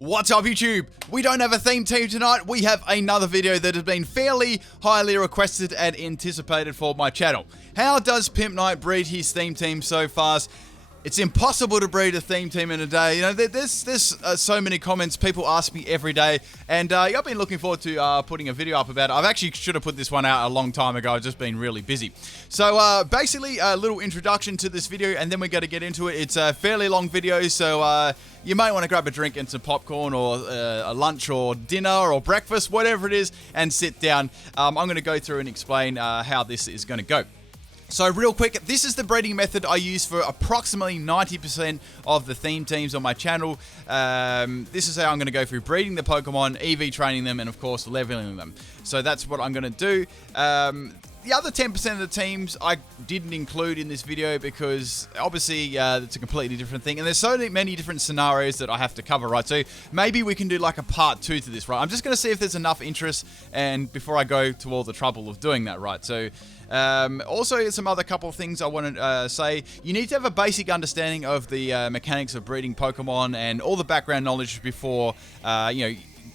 What's up, YouTube? We don't have a theme team tonight. We have another video that has been fairly highly requested and anticipated for my channel. How does Pimpnite breed his theme team so fast? It's impossible to breed a theme team in a day. You know, there's so many comments. People ask me every day, and I've been looking forward to putting a video up about it. I've actually should have put this one out a long time ago. I've just been really busy. So basically, a little introduction to this video, and then we're going to get into it. It's a fairly long video, so you might want to grab a drink and some popcorn, or a lunch, or dinner, or breakfast, whatever it is, and sit down. I'm going to go through and explain how this is going to go. So real quick, this is the breeding method I use for approximately 90% of the theme teams on my channel. This is how I'm going to go through breeding the Pokemon, EV training them, and of course leveling them. So that's what I'm going to do. The other 10% of the teams I didn't include in this video because obviously it's a completely different thing, and there's so many different scenarios that I have to cover, right? So maybe we can do like a part 2 to this, right? I'm just going to see if there's enough interest and before I go to all the trouble of doing that, right? So also some other couple of things I want to say. You need to have a basic understanding of the mechanics of breeding Pokemon and all the background knowledge before,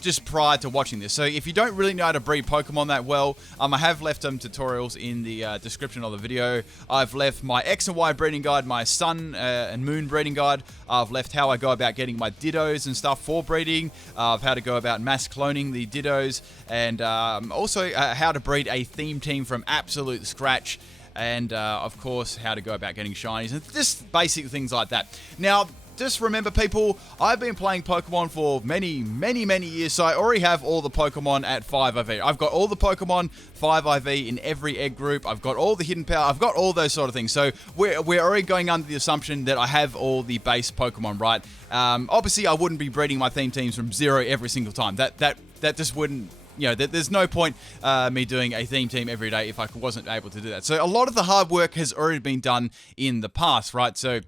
just prior to watching this. So if you don't really know how to breed Pokemon that well, I have left some tutorials in the description of the video. I've left my X and Y breeding guide, my Sun and Moon breeding guide. I've left how I go about getting my dittos and stuff for breeding, how to go about mass cloning the dittos, and also how to breed a theme team from absolute scratch, and of course how to go about getting shinies and just basic things like that. Now, just remember, people, I've been playing Pokemon for many years, so I already have all the Pokemon at 5 IV. I've got all the Pokemon 5 IV in every egg group. I've got all the hidden power. I've got all those sort of things. So we're already going under the assumption that I have all the base Pokemon, right? Obviously, I wouldn't be breeding my theme teams from 0 every single time. That just wouldn't... You know, there's no point me doing a theme team every day if I wasn't able to do that. So a lot of the hard work has already been done in the past, right? So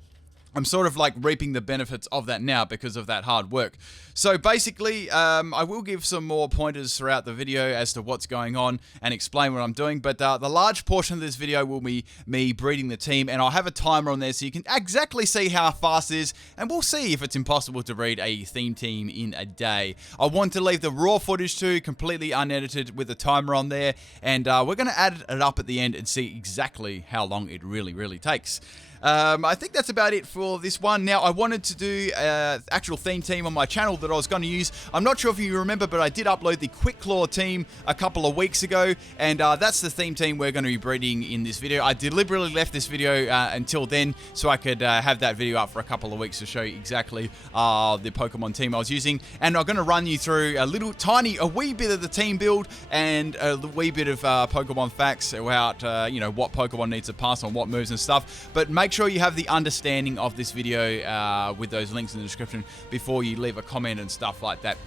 I'm sort of like reaping the benefits of that now because of that hard work. So basically, I will give some more pointers throughout the video as to what's going on and explain what I'm doing. But the large portion of this video will be me breeding the team, and I'll have a timer on there so you can exactly see how fast it is, and we'll see if it's impossible to breed a theme team in a day. I want to leave the raw footage too, completely unedited with a timer on there, and we're going to add it up at the end and see exactly how long it really takes. I think that's about it for this one. Now, I wanted to do an actual theme team on my channel that I was going to use. I'm not sure if you remember, but I did upload the Quick Claw team a couple of weeks ago, and that's the theme team we're going to be breeding in this video. I deliberately left this video until then so I could have that video up for a couple of weeks to show you exactly the Pokemon team I was using, and I'm going to run you through a wee bit of the team build and a wee bit of Pokemon facts about what Pokemon needs to pass on what moves and stuff. But make sure you have the understanding of this video with those links in the description before you leave a comment and stuff like that.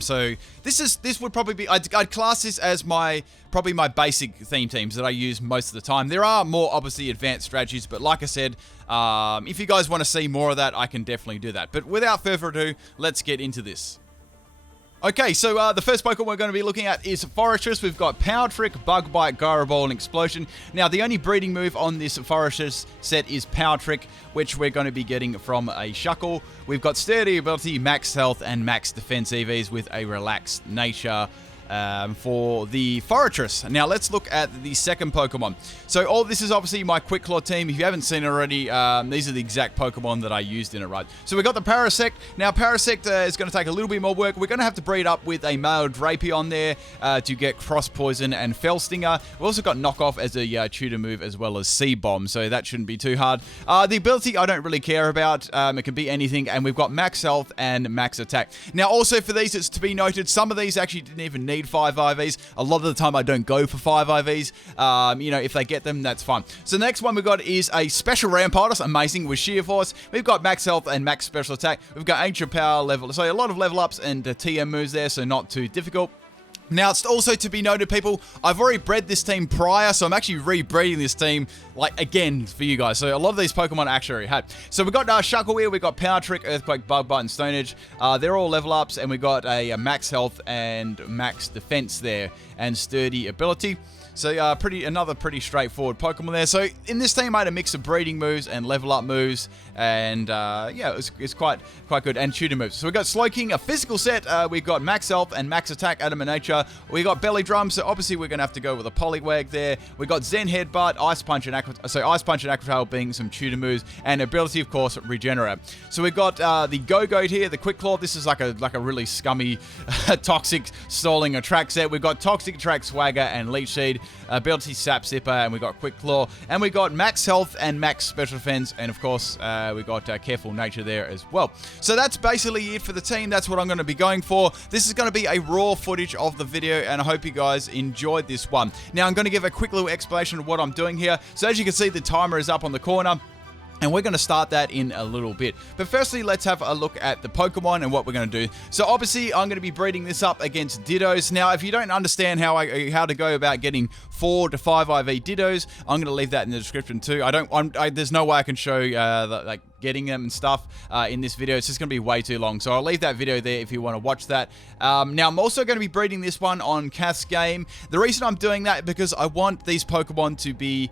So this would probably be, I'd class this as probably my basic theme teams that I use most of the time. There are more obviously advanced strategies, but like I said, if you guys want to see more of that, I can definitely do that. But without further ado, let's get into this. Okay, so the first Pokemon we're going to be looking at is Forretress. We've got Power Trick, Bug Bite, Gyro Ball, and Explosion. Now, the only breeding move on this Forretress set is Power Trick, which we're going to be getting from a Shuckle. We've got Sturdy Ability, Max Health, and Max Defense EVs with a Relaxed Nature for the Forretress. Now, let's look at the second Pokemon. So, all this is obviously my Quick Claw team. If you haven't seen it already, these are the exact Pokemon that I used in it, right? So, we've got the Parasect. Now, Parasect is going to take a little bit more work. We're going to have to breed up with a male Drapion there to get Cross Poison and Fell Stinger. We've also got Knockoff as a tutor move as well as C-Bomb, so that shouldn't be too hard. The ability I don't really care about. It can be anything, and we've got Max Health and Max Attack. Now, also for these, it's to be noted, some of these actually didn't even need 5 IVs. A lot of the time I don't go for 5 IVs. If they get them, that's fine. So the next one we've got is a Special Rampardos, amazing, with Sheer Force. We've got Max Health and Max Special Attack. We've got Ancient Power level, so a lot of level ups and TM moves there, so not too difficult. Now, it's also to be noted, people, I've already bred this team prior, so I'm actually rebreeding this team, like, again, for you guys. So a lot of these Pokemon I actually already had. So we got Shuckleweir, we got Power Trick, Earthquake, Bug Bite, and Stone Edge. They're all level ups, and we got a max health and max defense there, and sturdy ability. So another pretty straightforward Pokemon there. So in this team, I had a mix of breeding moves and level up moves, and yeah, it's quite good, and shooting moves. So we got Slowking, a physical set. We got max health and max attack, Adamant Nature. We got Belly Drum, so obviously we're gonna have to go with a Poliwag there. We got Zen Headbutt, Ice Punch, and Ice Punch and Aqua Tail being some tutor moves, and ability, of course, Regenerate. So we got the Go-Goat here, the Quick Claw. This is like a really scummy, toxic stalling attack set. We've got Toxic Attack, Swagger, and Leech Seed. Ability Sap Zipper, and we got Quick Claw, and we got max health and max special defense, and of course we got Careful Nature there as well. So that's basically it for the team. That's what I'm going to be going for. This is going to be a raw footage of the video, and I hope you guys enjoyed this one. Now I'm going to give a quick little explanation of what I'm doing here. So as you can see, the timer is up on the corner, and we're going to start that in a little bit. But firstly, let's have a look at the Pokemon and what we're going to do. So obviously, I'm going to be breeding this up against Dittos. Now, if you don't understand how to go about getting 4 to 5 IV Dittos, I'm going to leave that in the description too. There's no way I can show like getting them and stuff in this video. It's just going to be way too long. So I'll leave that video there if you want to watch that. Now, I'm also going to be breeding this one on Kath's game. The reason I'm doing that because I want these Pokemon to be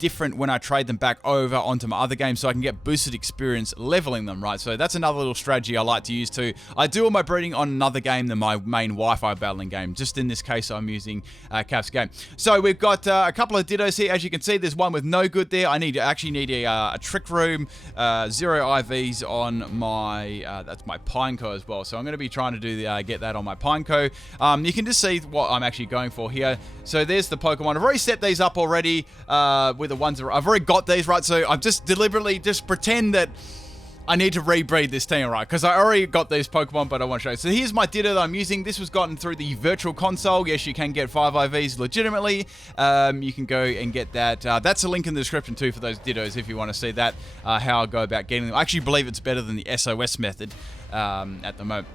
different when I trade them back over onto my other games so I can get boosted experience leveling them, right? So that's another little strategy I like to use too. I do all my breeding on another game than my main Wi-Fi battling game. Just in this case, I'm using Kath's game. So we've got a couple of Dittos here. As you can see, there's one with no good there. I actually need a Trick Room, 0 IVs on my, that's my Pineco as well. So I'm going to be trying to do get that on my Pineco. You can just see what I'm actually going for here. So there's the Pokemon. I've already set these up already with the ones that I've already got these, right? So I've just deliberately just pretend that I need to rebreed this team, right? Because I already got these Pokemon, but I want to show you. So here's my Ditto that I'm using. This was gotten through the virtual console. Yes, you can get 5 IVs legitimately. You can go and get that. That's a link in the description too for those Dittos if you want to see that, how I go about getting them. I actually believe it's better than the SOS method at the moment.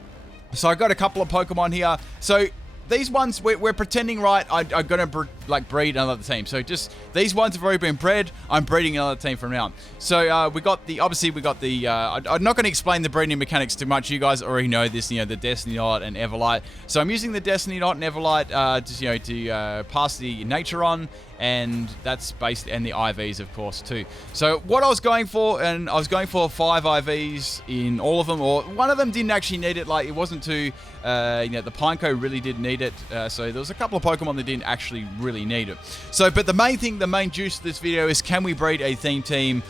So I got a couple of Pokemon here. So these ones, we're pretending, right, I'm going to breed another team. So just, these ones have already been bred. I'm breeding another team from now on. So obviously we got the, I'm not going to explain the breeding mechanics too much. You guys already know this, the Destiny Knot and Everlight. So I'm using the Destiny Knot and Everlight to pass the nature on. And that's based, and the IVs, of course, too. So what I was going for, and I was going for 5 IVs in all of them, or one of them didn't actually need it. Like, it wasn't too, the Pineco really did need it. So there was a couple of Pokemon that didn't actually really need it. So, but the main thing, the main juice of this video is, can we breed a theme team,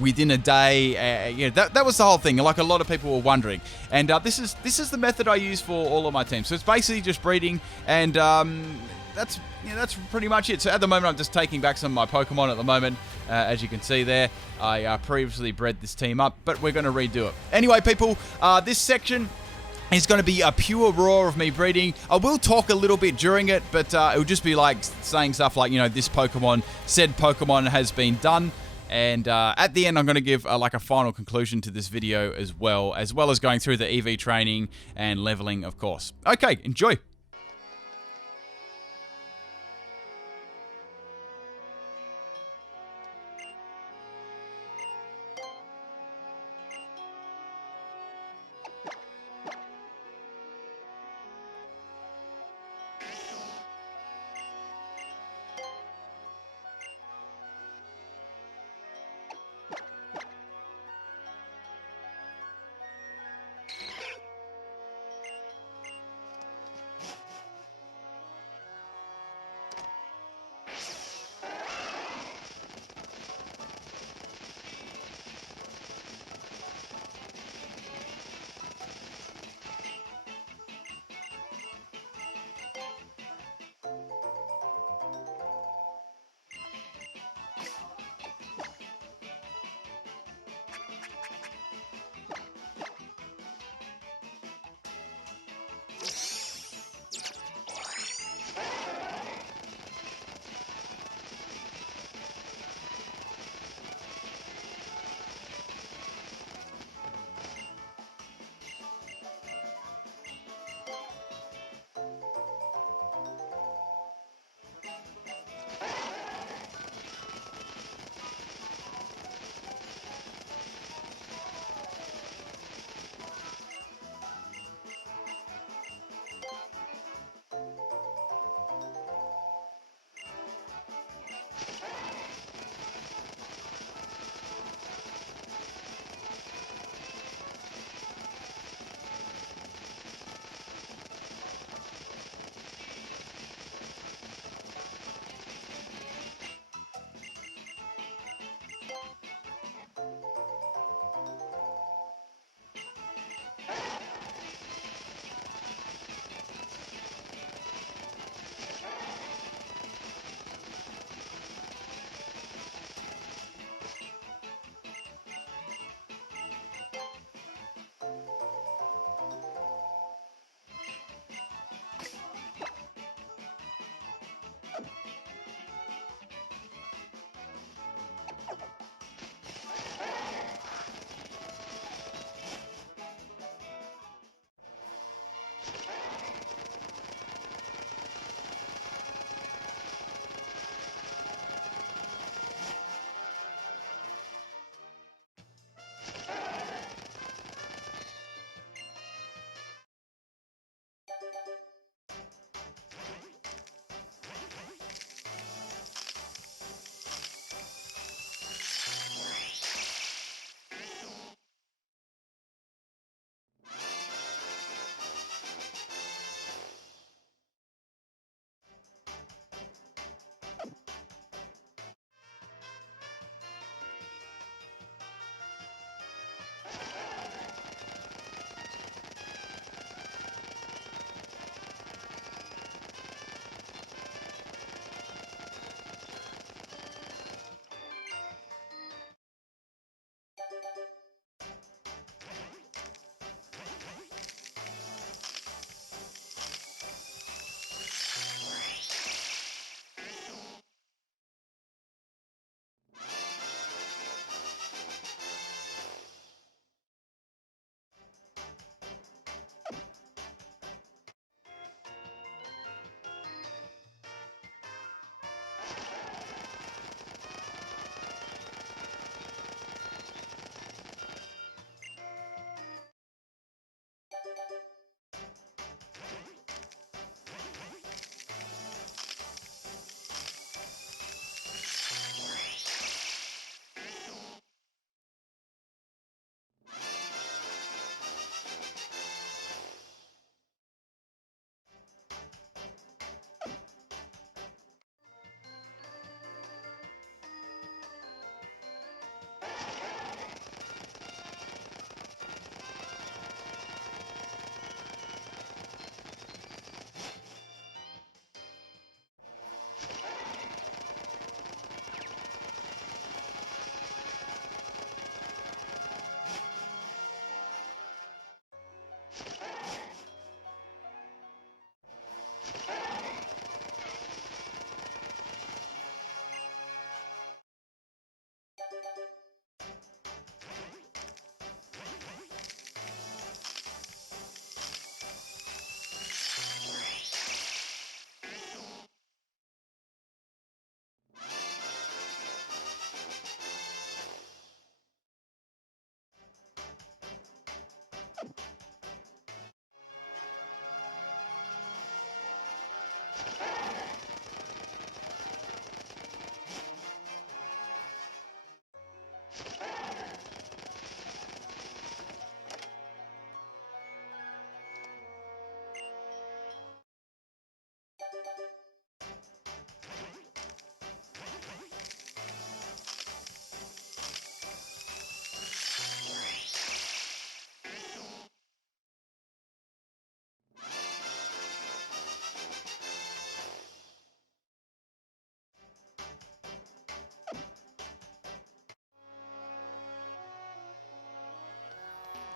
within a day? That was the whole thing. Like a lot of people were wondering. And this is the method I use for all of my teams. So it's basically just breeding, and that's pretty much it. So at the moment, I'm just taking back some of my Pokemon at the moment. As you can see there, I previously bred this team up, but we're going to redo it. Anyway, people, this section is going to be a pure raw of me breeding. I will talk a little bit during it, but it will just be like saying stuff like, this Pokemon, said Pokemon has been done. And at the end, I'm going to give a final conclusion to this video as well as going through the EV training and leveling, of course. Okay, enjoy.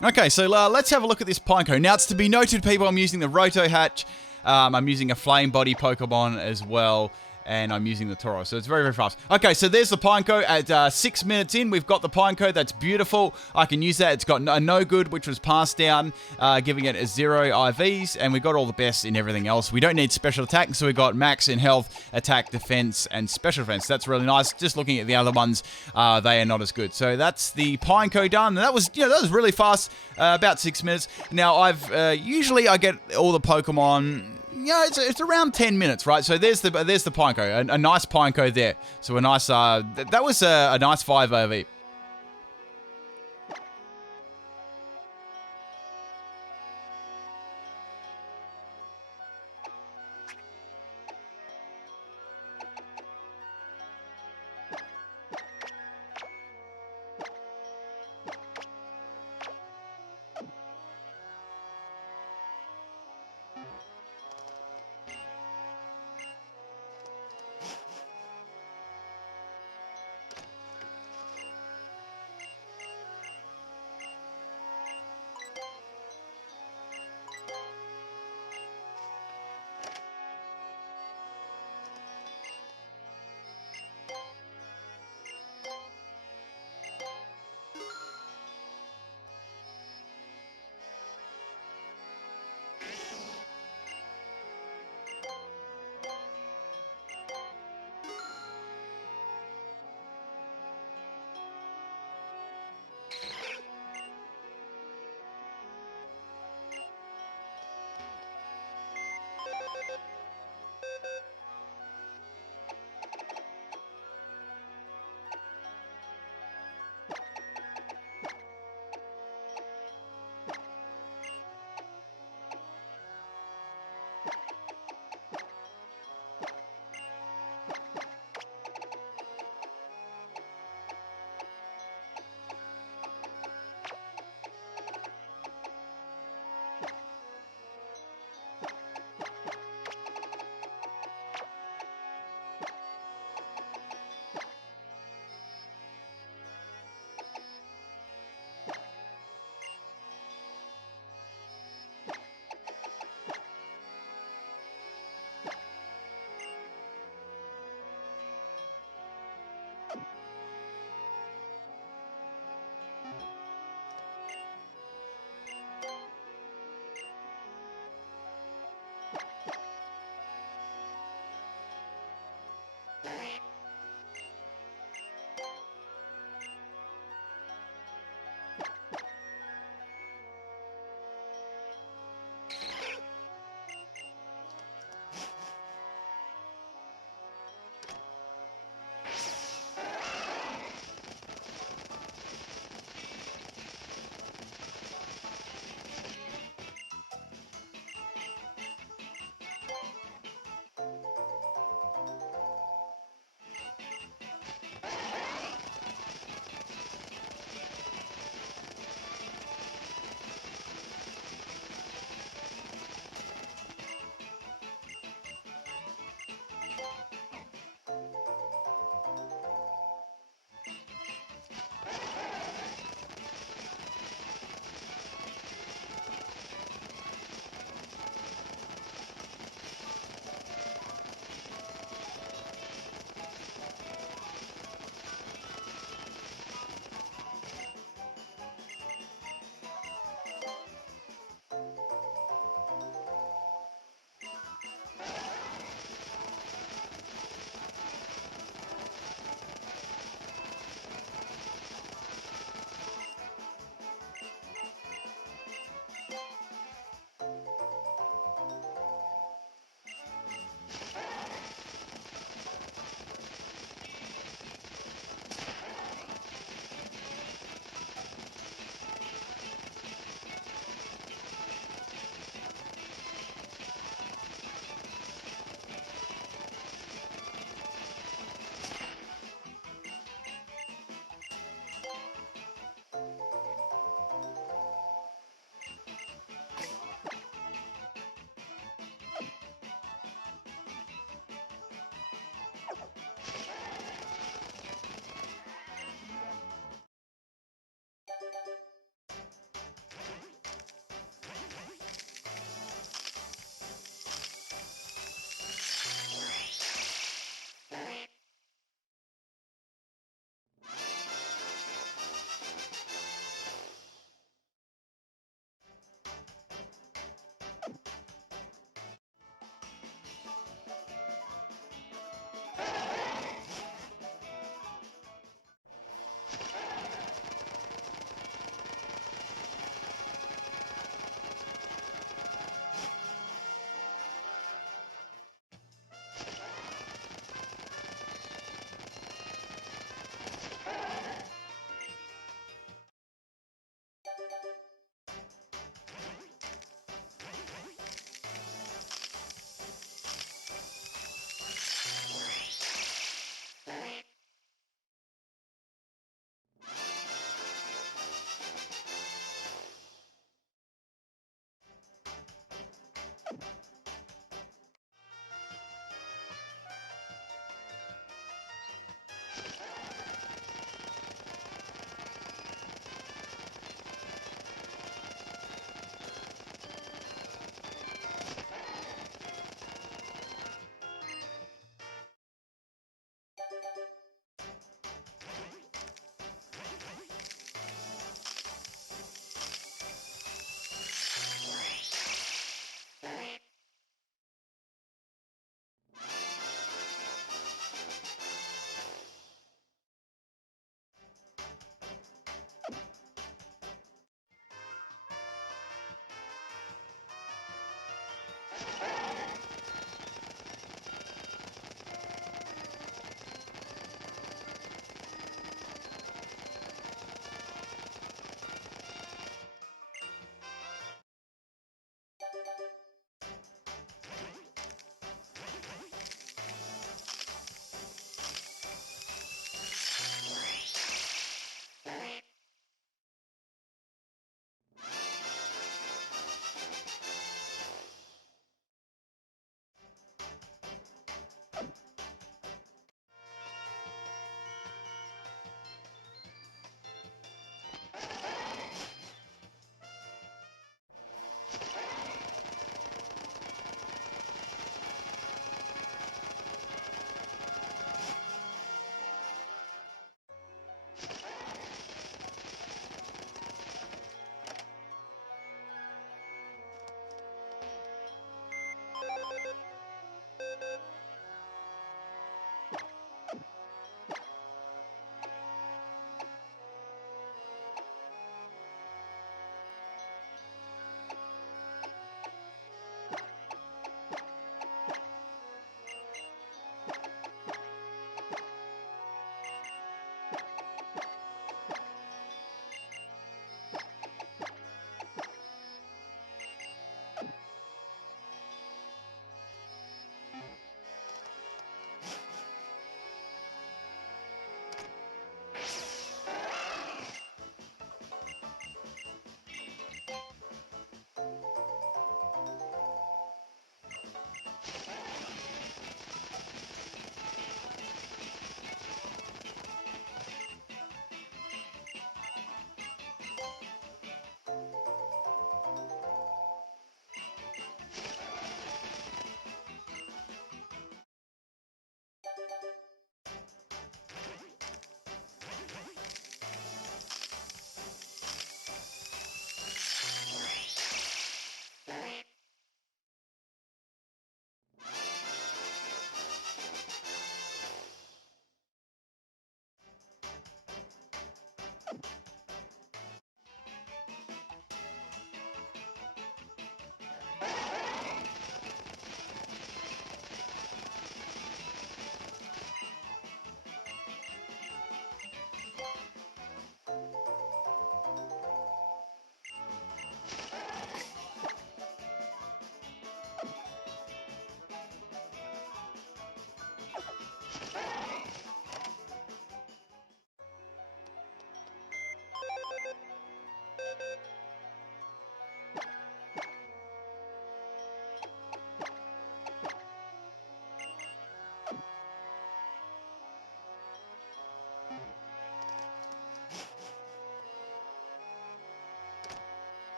Okay, so let's have a look at this Pineco. Now, it's to be noted, people, I'm using the Roto Hatch. I'm using a Flame Body Pokemon as well. And I'm using the Toro, so it's very, very fast. Okay, so there's the Pineco. At 6 minutes in, we've got the Pineco. That's beautiful. I can use that. It's got a no good, which was passed down, giving it a 0 IVs, and we got all the best in everything else. We don't need special attack, so we got max in health, attack, defense, and special defense. That's really nice. Just looking at the other ones, they are not as good. So that's the Pineco done. And that was, that was really fast. About 6 minutes. Now, usually I get all the Pokemon. Yeah, it's around 10 minutes, right? So there's the Pineco, a nice Pineco there. So a nice that was a nice 5 IV.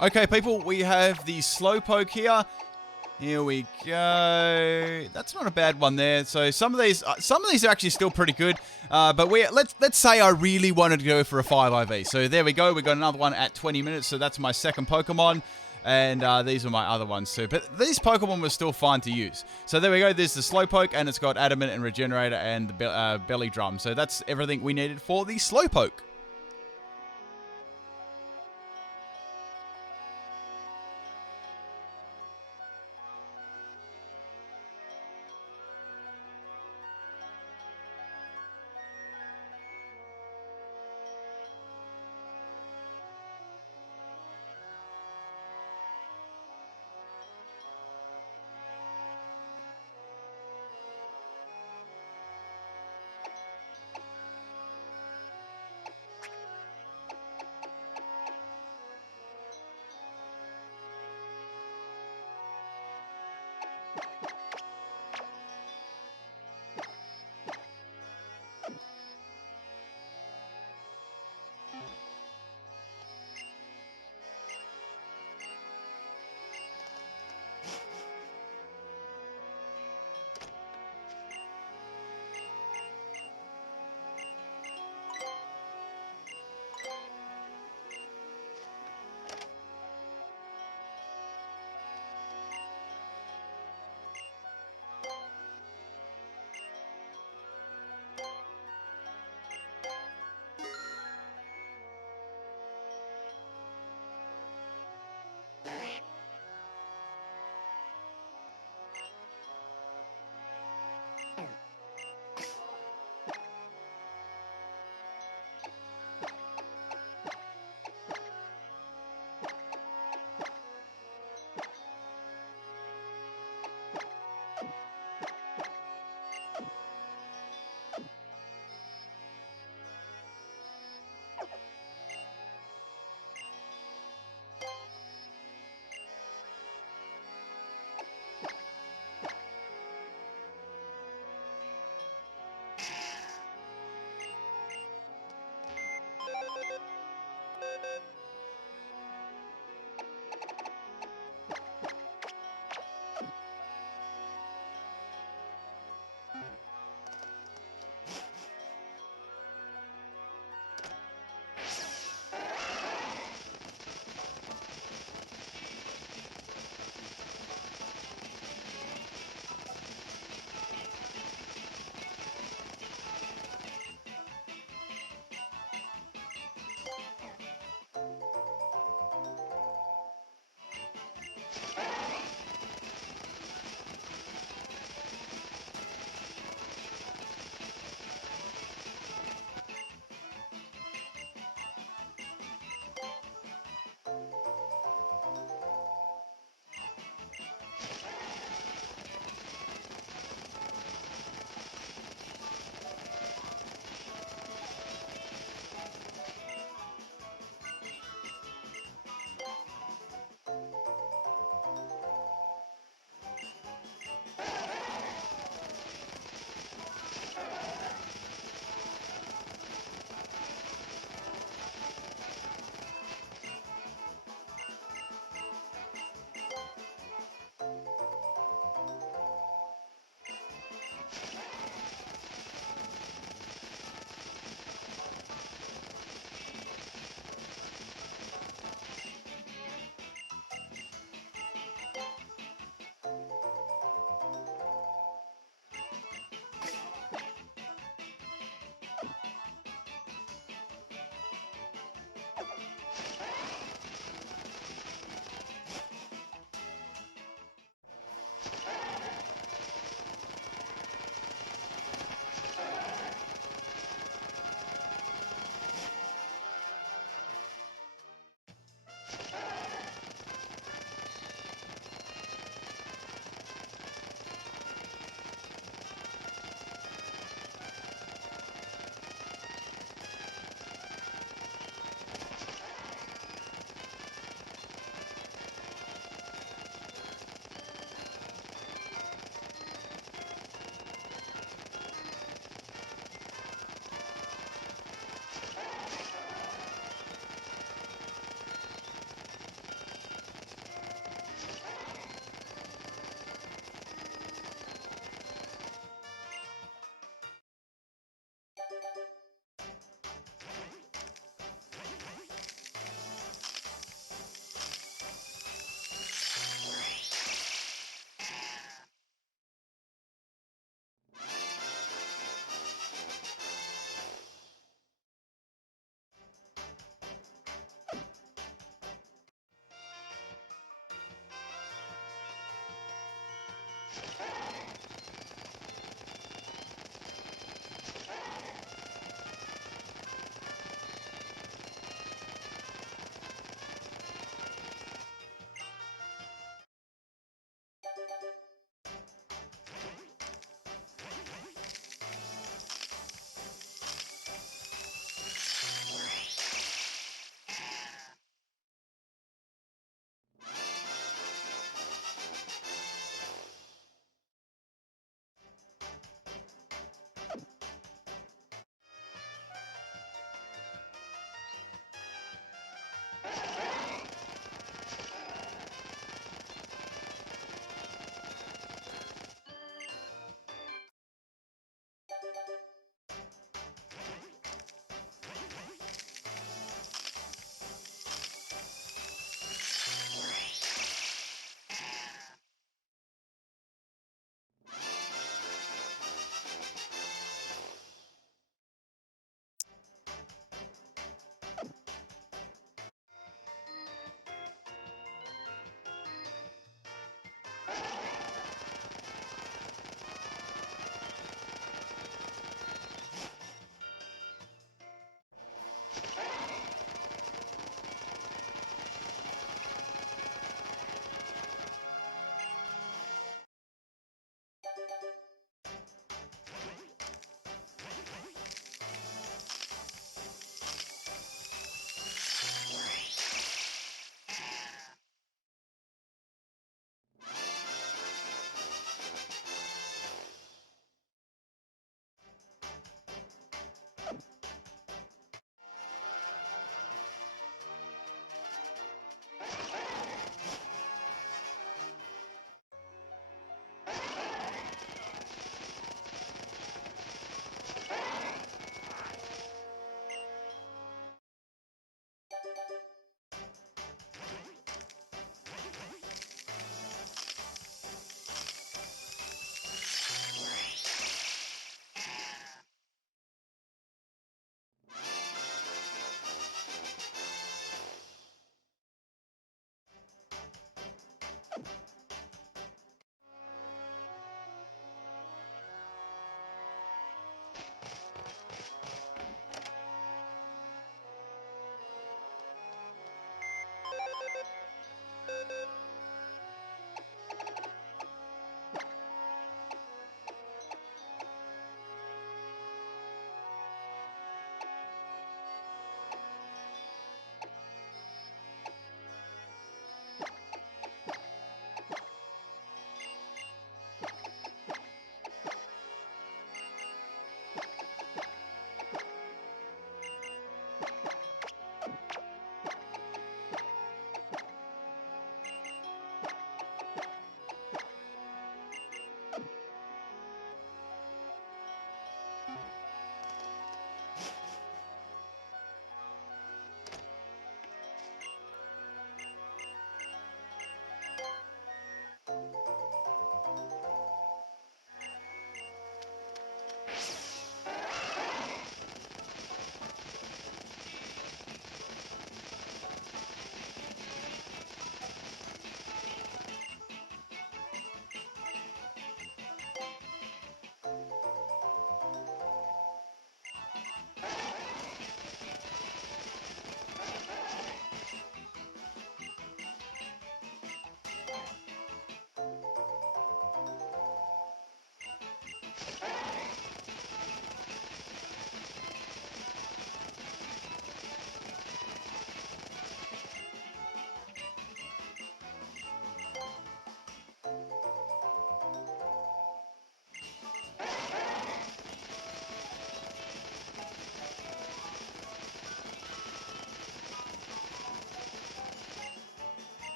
Okay, people, we have the Slowpoke here. Here we go. That's not a bad one there. So some of these are actually still pretty good. But let's say I really wanted to go for a 5 IV. So there we go. We got another one at 20 minutes. So that's my second Pokemon. And these are my other ones too. But these Pokemon were still fine to use. So there we go. There's the Slowpoke, and it's got Adamant and Regenerator and the Belly Drum. So that's everything we needed for the Slowpoke.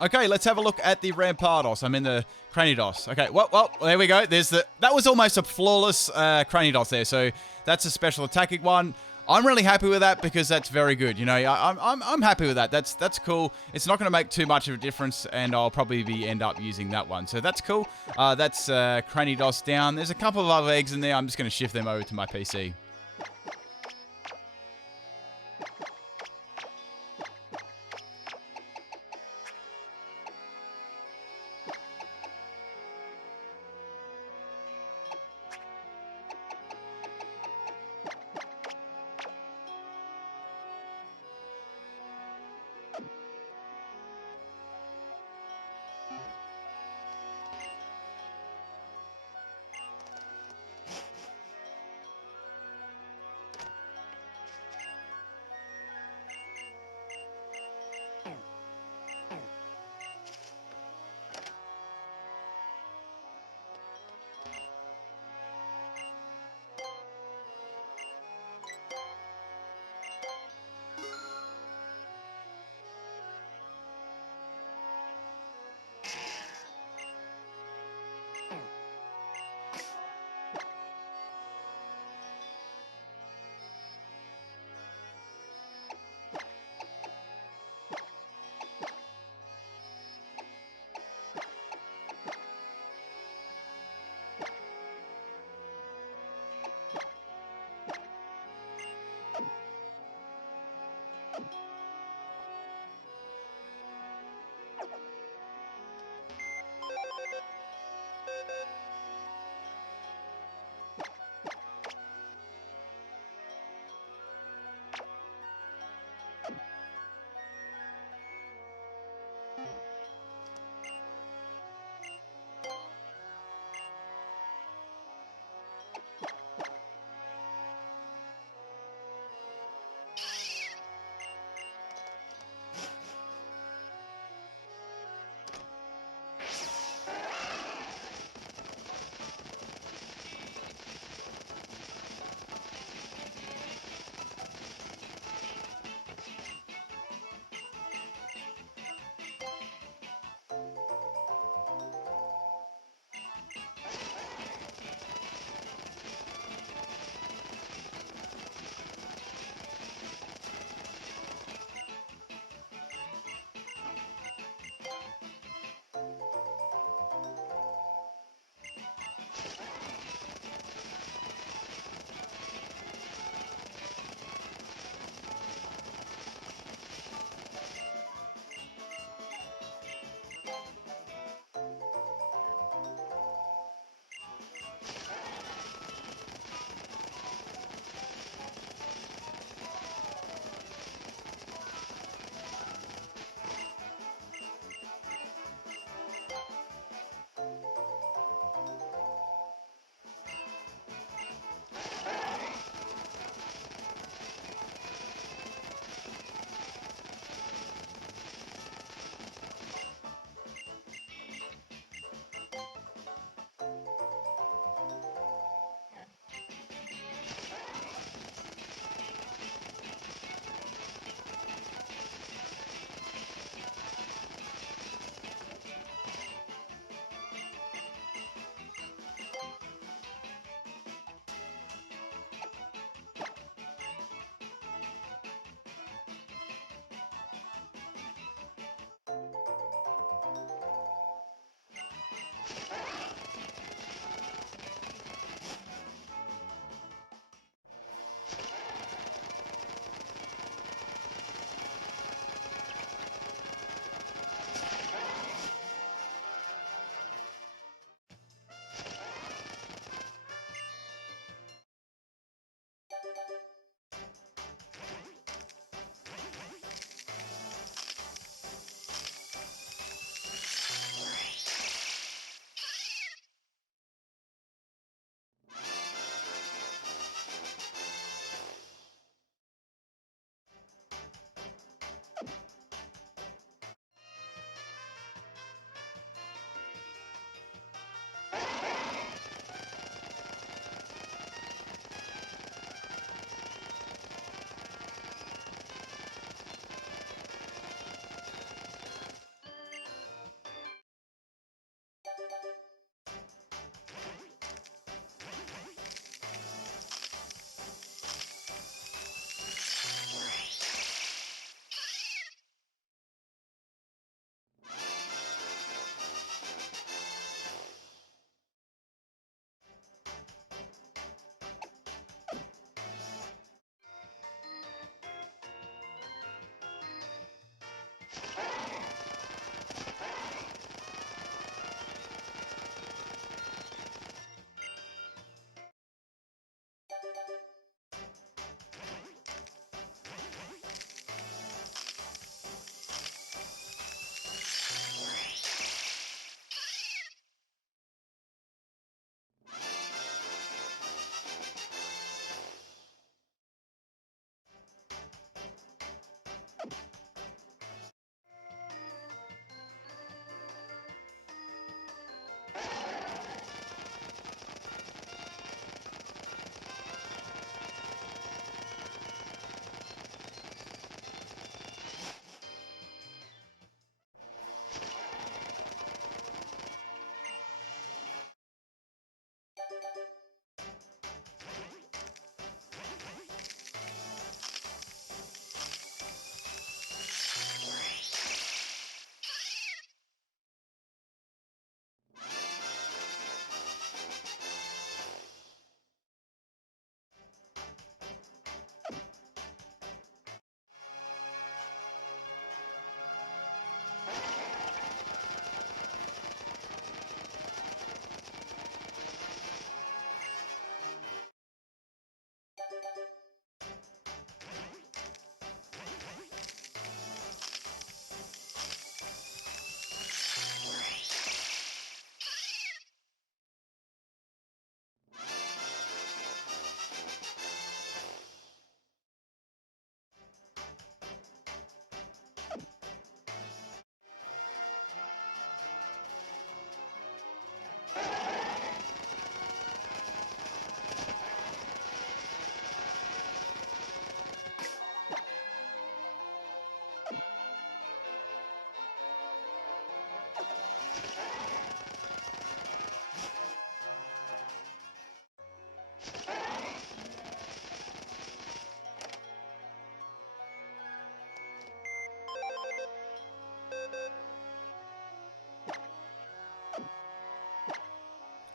Okay, let's have a look at the Rampardos. I'm in the Cranidos. Okay, well, there we go. That was almost a flawless Cranidos there. So that's a special attacking one. I'm really happy with that because that's very good. You know, I'm happy with that. That's cool. It's not going to make too much of a difference, and I'll probably end up using that one. So that's cool. That's Cranidos down. There's a couple of other eggs in there. I'm just going to shift them over to my PC.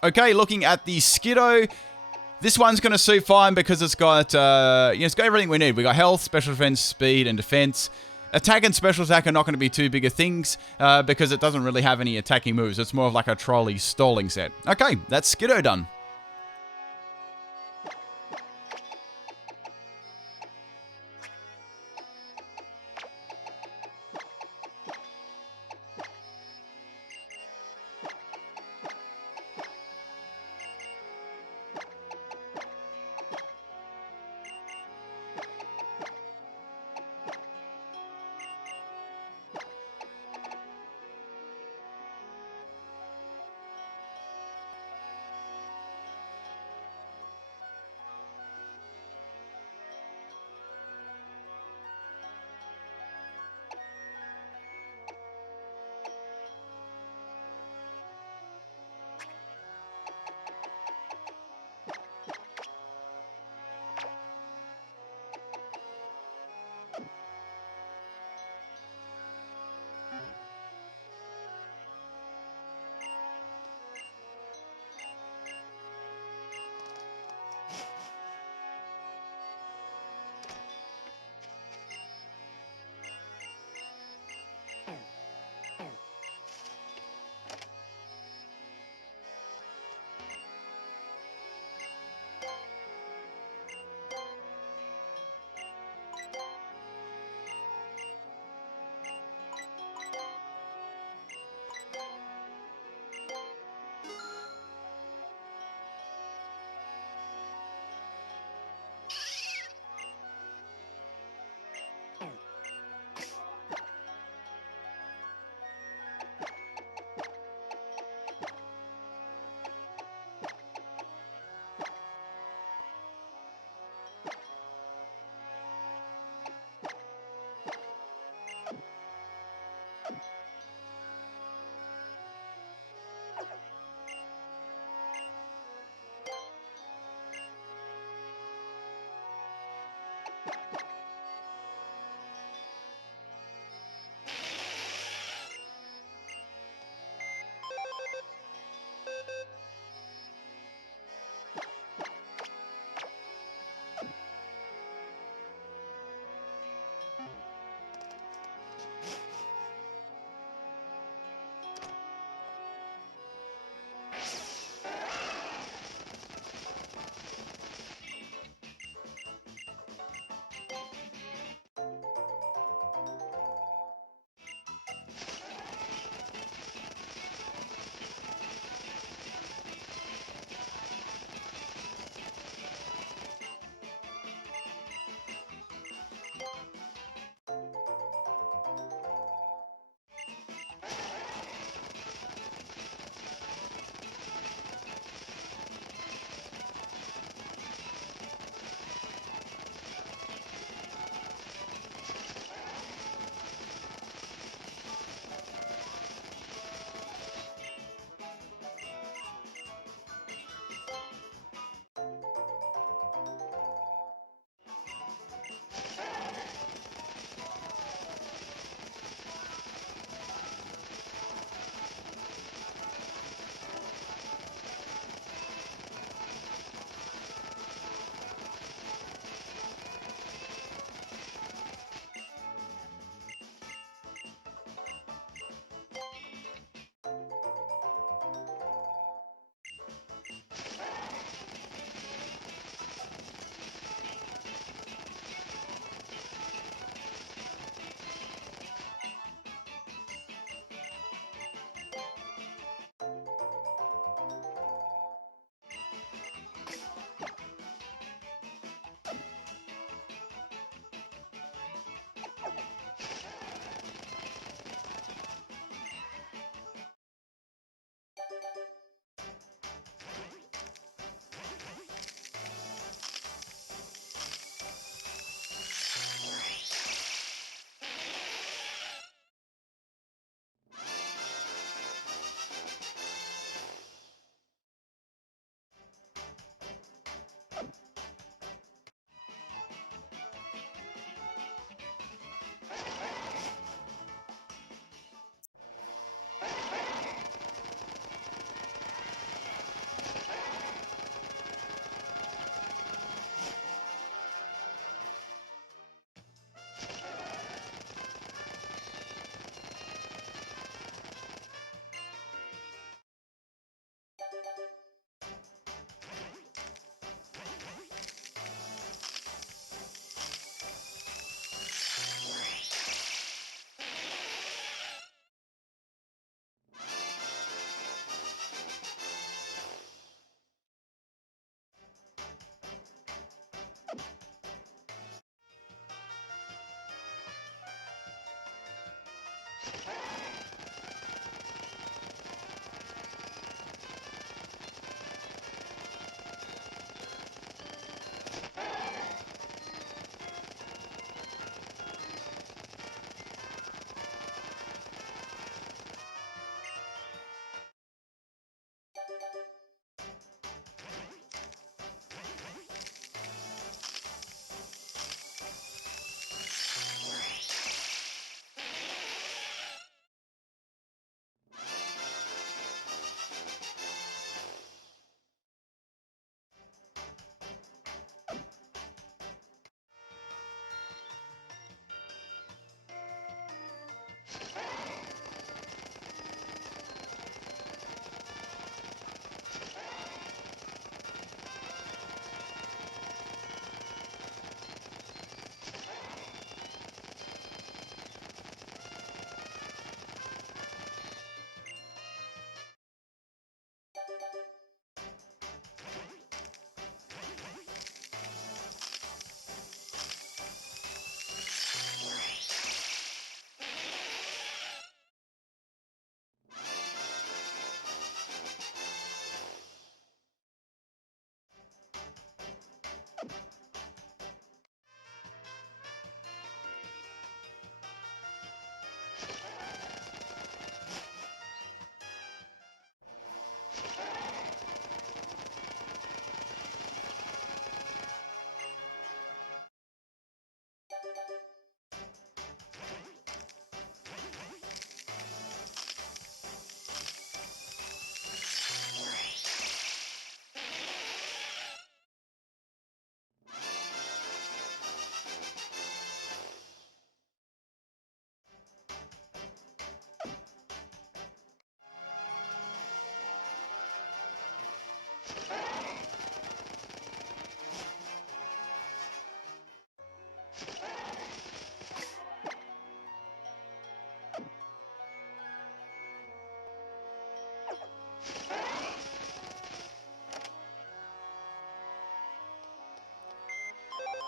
Okay, looking at the Skiddo, this one's going to suit fine because it's got, it's got everything we need. We got health, special defense, speed, and defense. Attack and special attack are not going to be too big of things because it doesn't really have any attacking moves. It's more of like a trolley stalling set. Okay, that's Skiddo done.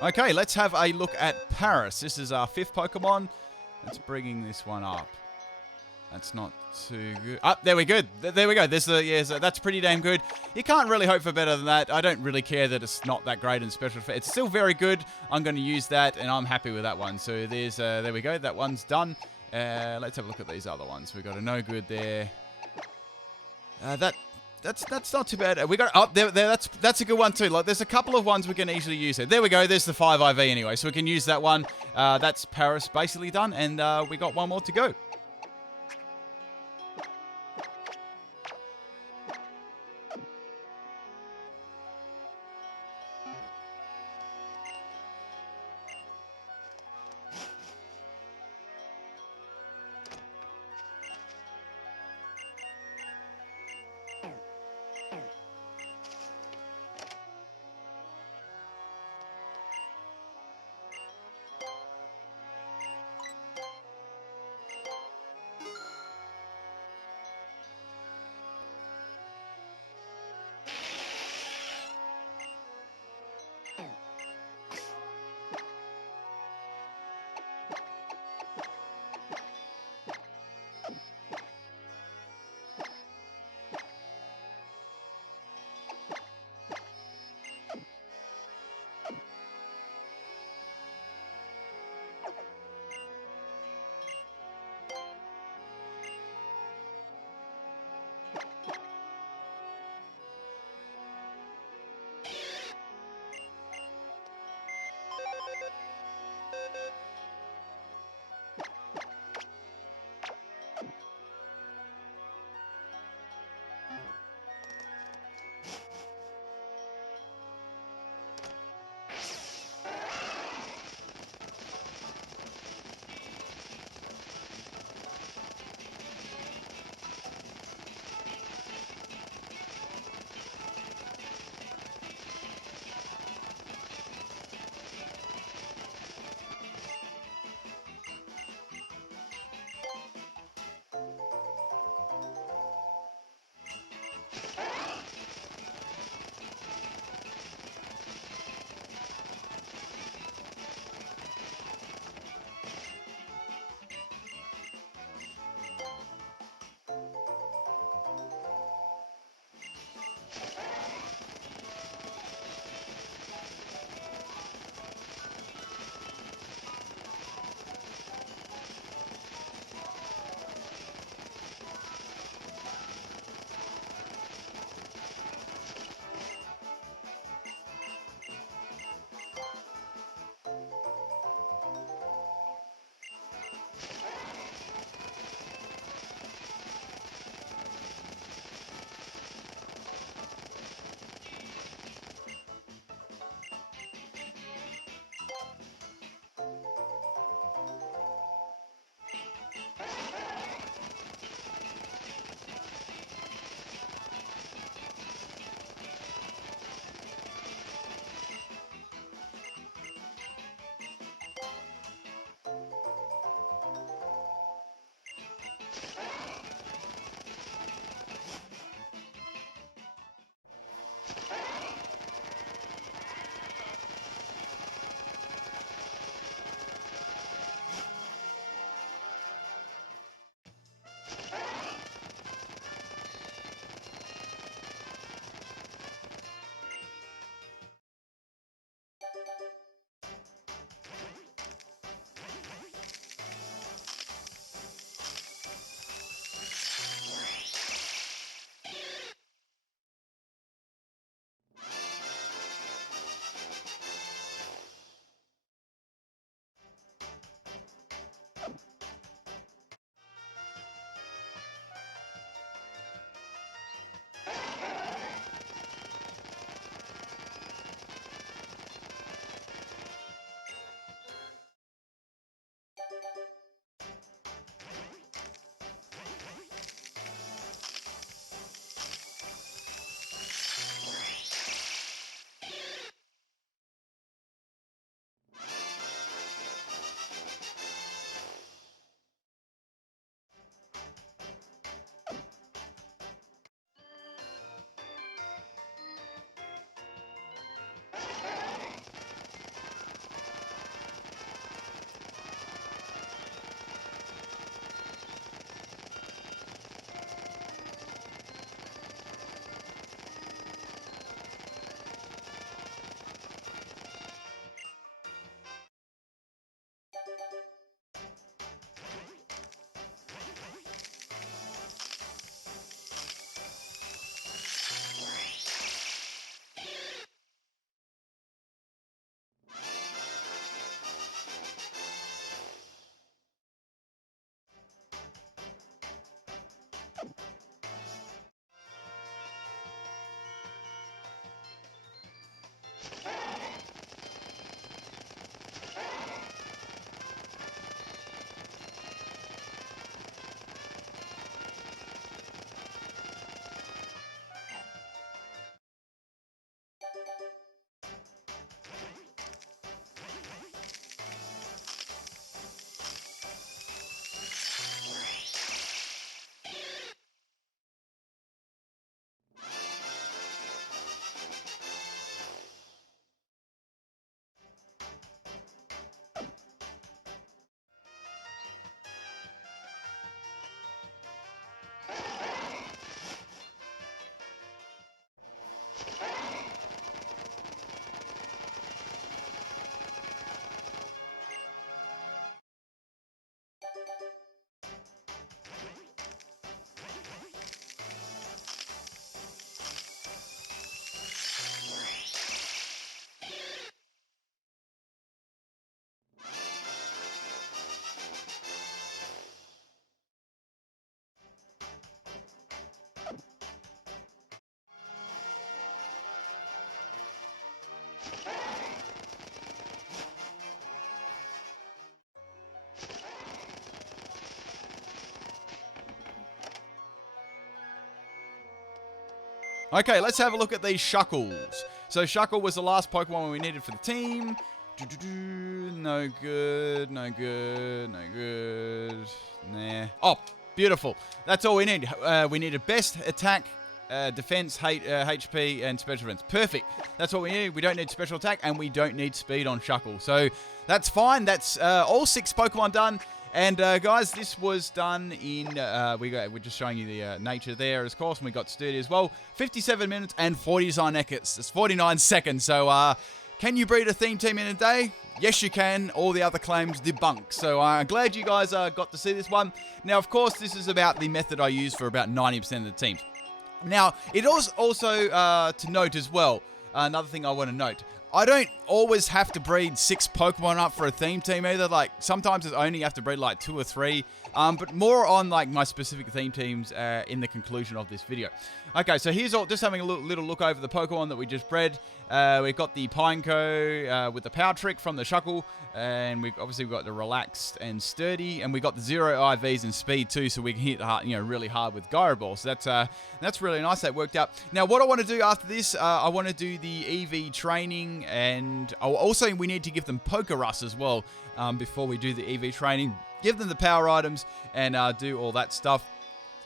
Okay, let's have a look at Paris. This is our 5th Pokemon. Let's bringing this one up. That's not too good. Oh, there we go. There we go. There's the, yeah, so that's pretty damn good. You can't really hope for better than that. I don't really care that it's not that great in special effects. It's still very good. I'm going to use that, and I'm happy with that one. So there's, there we go. That one's done. Let's have a look at these other ones. We got a no good there. That's not too bad. We got that's a good one too. Like there's a couple of ones we can easily use there. There we go. There's the 5 IV anyway, so we can use that one. That's Paris basically done, and we got one more to go. Okay, let's have a look at these Shuckles. So Shuckle was the last Pokemon we needed for the team. No good, no good, no good. Nah. Oh, beautiful. That's all we need. We needed best attack, defense, HP, and special defense. Perfect. That's what we need. We don't need special attack, and we don't need speed on Shuckle. So that's fine. That's all 6 Pokemon done. And guys, this was done in, we're just showing you the nature there, of course, and we got Sturdy as well. 57 minutes and 49 seconds. It's 49 seconds. So can you breed a theme team in a day? Yes, you can. All the other claims debunked. So I'm glad you guys got to see this one. Now, of course, this is about the method I use for about 90% of the teams. Now, it is also to note as well, another thing I want to note. I don't always have to breed 6 Pokemon up for a theme team either. Like, sometimes I only have to breed like 2 or 3. But more on like my specific theme teams in the conclusion of this video. Okay, so here's just having a little look over the Pokemon that we just bred. We've got the Pineco with the Power Trick from the Shuckle, and we've got the Relaxed and Sturdy, and we got the 0 IVs and Speed too, so we can hit really hard with Gyro Ball. So that's really nice. That worked out. Now, what I want to do after this, I want to do the EV training, and also we need to give them Pokerus as well before we do the EV training. Give them the power items and do all that stuff.